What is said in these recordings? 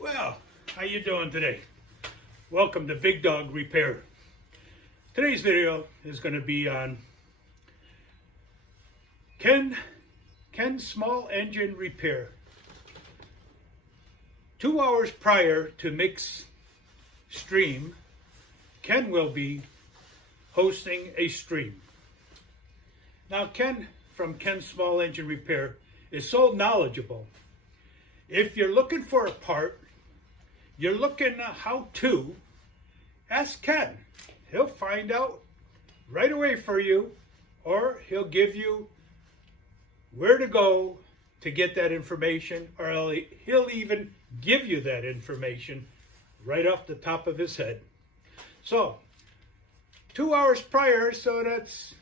Well, how you doing today? Welcome to Big Dog Repair. Today's video is going to be on Ken small engine repair. 2 hours prior to Micks stream, Ken will be hosting a stream. Now Ken from Ken Small Engine Repair is so knowledgeable. If you're looking for a part, you're looking at how to, ask Ken. He'll find out right away for you, or he'll give you where to go to get that information, or he'll even give you that information right off the top of his head. So, 2 hours prior, so that's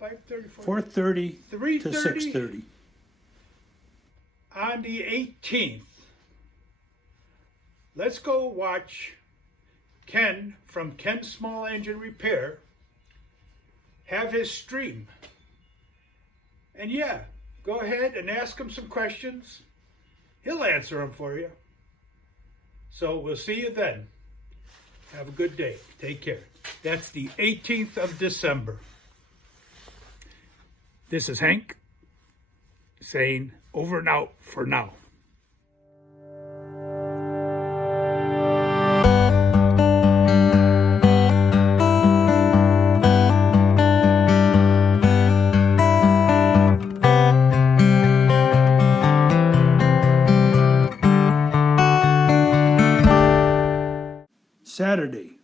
4:30 to 6:30. On the 18th, let's go watch Ken from Ken Small Engine Repair have his stream. And yeah, go ahead and ask him some questions. He'll answer them for you. So we'll see you then. Have a good day. Take care. That's the 18th of December. This is Hank saying over and out for now. Saturday,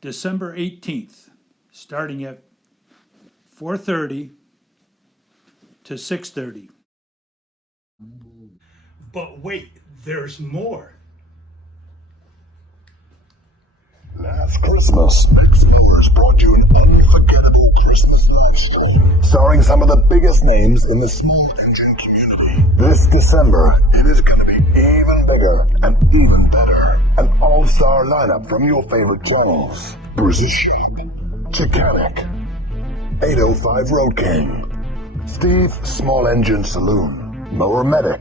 December 18th, starting at 4:30 to 6:30. But wait, there's more. Last Christmas, Micks Mowers brought you an unforgettable Christmas love, starring some of the biggest names in the small engine community. This December, it is going to be even bigger and even better. An all-star lineup from your favorite channels: Bruce's Sheep, Chicanic, 805 Road King, Steve Small Engine Saloon, Mower Medic,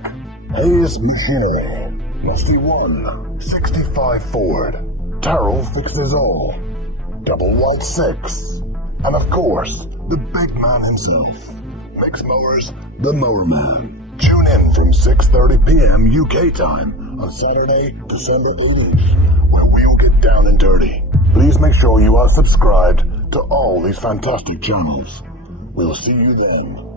Hayes Machinery, Musty One, 65 Ford, Terrell Fixes All, Double White 6, and of course, the big man himself, Micks Mowers the Mower Man. Tune in from 6:30 p.m. UK time on Saturday, December 18th, where we'll get down and dirty. Please make sure you are subscribed to all these fantastic channels. We'll see you then.